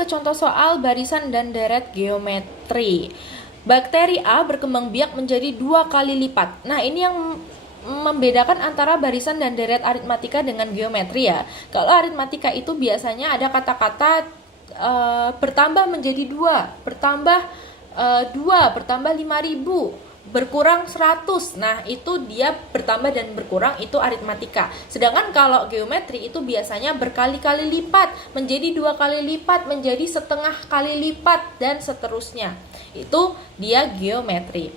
ke contoh soal barisan dan deret geometri. Bakteri A berkembang biak menjadi 2 kali lipat. Nah, ini yang membedakan antara barisan dan deret aritmatika dengan geometri ya. Kalau aritmatika itu biasanya ada kata-kata bertambah menjadi 2, bertambah 2, bertambah 5.000, berkurang 100. Nah, itu dia bertambah dan berkurang, itu aritmatika. Sedangkan kalau geometri itu biasanya berkali-kali lipat, menjadi 2 kali lipat, menjadi setengah kali lipat, dan seterusnya. Itu dia geometri.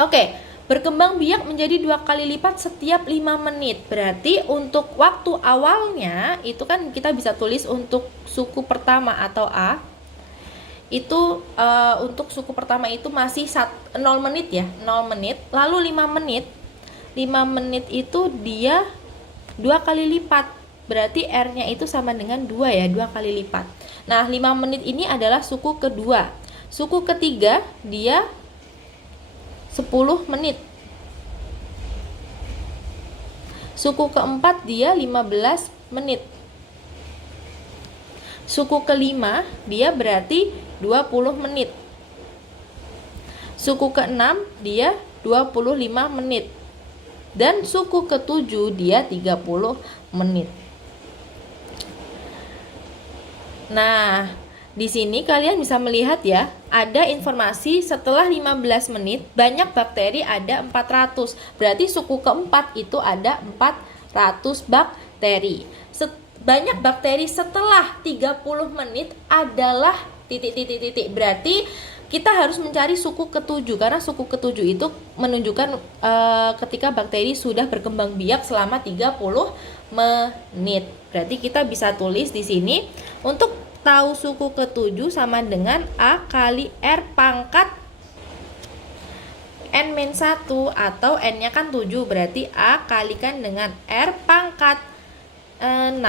Oke, berkembang biak menjadi 2 kali lipat setiap 5 menit. Berarti untuk waktu awalnya itu kan kita bisa tulis untuk suku pertama atau A. Itu untuk suku pertama itu masih 0 menit ya, 0 menit. Lalu 5 menit. 5 menit itu dia 2 kali lipat. Berarti R-nya itu sama dengan 2 ya, 2 kali lipat. Nah, 5 menit ini adalah suku kedua. Suku ketiga dia 10 menit. Suku keempat dia 15 menit. Suku kelima dia berarti 20 menit. Suku keenam dia 25 menit. Dan suku ketujuh dia 30 menit. Nah, di sini kalian bisa melihat ya, ada informasi setelah 15 menit banyak bakteri ada 400. Berarti suku keempat itu ada 400 bakteri. Banyak bakteri setelah 30 menit adalah titik. Berarti kita harus mencari suku ketujuh, karena suku ketujuh itu menunjukkan ketika bakteri sudah berkembang biak selama 30 menit. Berarti kita bisa tulis di sini untuk tahu suku ketujuh sama dengan A kali R pangkat N-1 atau N-nya kan 7, berarti A kalikan dengan R pangkat 6.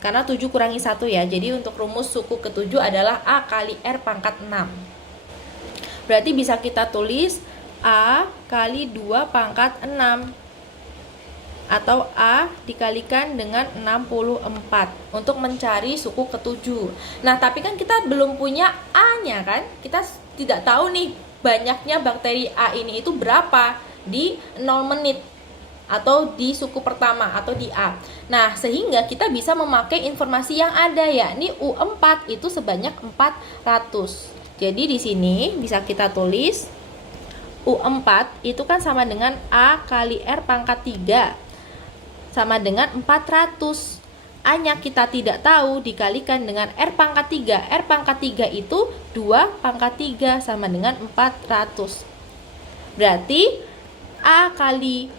Karena 7 kurangi 1 ya. Jadi untuk rumus suku ketujuh adalah A kali R pangkat 6. Berarti bisa kita tulis A kali 2 pangkat 6. Atau A dikalikan dengan 64 untuk mencari suku ketujuh. Nah, tapi kan kita belum punya A-nya kan? Kita tidak tahu nih banyaknya bakteri A ini itu berapa di 0 menit atau di suku pertama atau di A. Nah, sehingga kita bisa memakai informasi yang ada, yakni U4 itu sebanyak 400. Jadi di sini bisa kita tulis U4 itu kan sama dengan A kali R pangkat 3 sama dengan 400. A-nya kita tidak tahu, dikalikan dengan R pangkat 3. R pangkat 3 itu 2 pangkat 3 sama dengan 400. Berarti A kali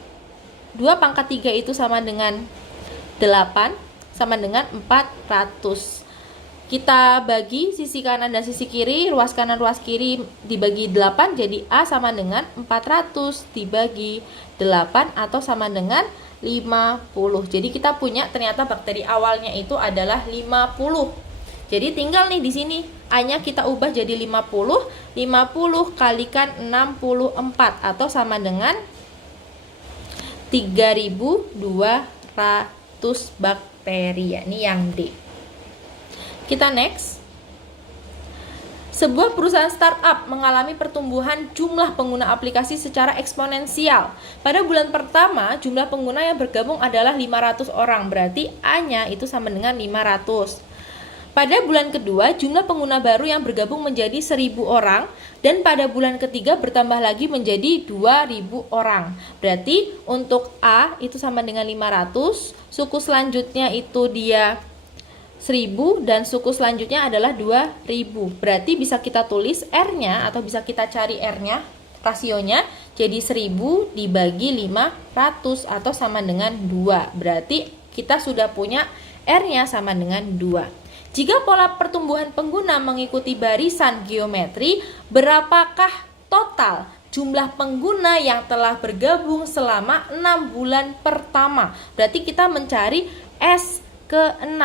2 pangkat 3 itu sama dengan 8 sama dengan 400. Kita bagi sisi kanan dan sisi kiri, ruas kanan ruas kiri dibagi 8, jadi A sama dengan 400 dibagi 8 atau sama dengan 50. Jadi kita punya ternyata bakteri awalnya itu adalah 50. Jadi tinggal nih di sini A-nya kita ubah jadi 50. 50 kalikan 64 atau sama dengan 3.200 bakteri, yakni yang D. Kita next. Sebuah perusahaan startup mengalami pertumbuhan jumlah pengguna aplikasi secara eksponensial. Pada bulan pertama, jumlah pengguna yang bergabung adalah 500 orang, berarti A-nya itu sama dengan 500. Pada bulan kedua, jumlah pengguna baru yang bergabung menjadi 1.000 orang, dan pada bulan ketiga bertambah lagi menjadi 2.000 orang. Berarti untuk A itu sama dengan 500, suku selanjutnya itu dia 1.000 dan suku selanjutnya adalah 2.000. Berarti bisa kita tulis R-nya atau bisa kita cari R-nya, rasionya jadi 1.000 dibagi 500 atau sama dengan 2. Berarti kita sudah punya R-nya sama dengan 2. Jika pola pertumbuhan pengguna mengikuti barisan geometri, berapakah total jumlah pengguna yang telah bergabung selama 6 bulan pertama? Berarti kita mencari S ke-6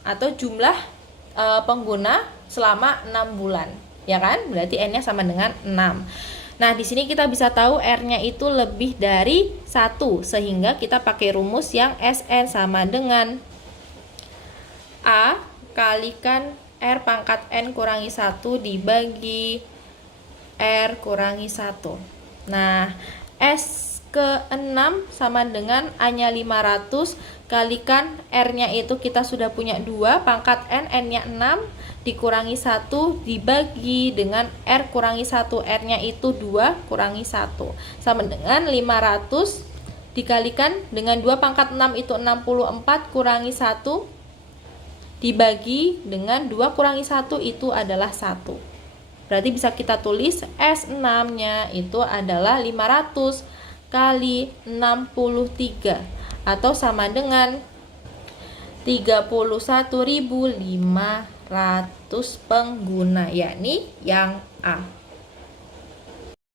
atau jumlah pengguna selama 6 bulan, ya kan? Berarti N-nya sama dengan 6. Nah, di sini kita bisa tahu R-nya itu lebih dari 1, sehingga kita pakai rumus yang SN sama dengan A kalikan R pangkat N kurangi 1 dibagi R kurangi 1. Nah, S ke 6 sama dengan A-nya 500 kalikan R-nya itu kita sudah punya 2, pangkat N-nya 6 dikurangi 1 dibagi dengan R kurangi 1, R-nya itu 2 kurangi 1 sama dengan 500 dikalikan dengan 2 pangkat 6 itu 64 kurangi 1 dibagi dengan 2 kurangi 1 itu adalah 1. Berarti bisa kita tulis S6-nya itu adalah 500 kali 63 atau sama dengan 31.500 pengguna, yakni yang A.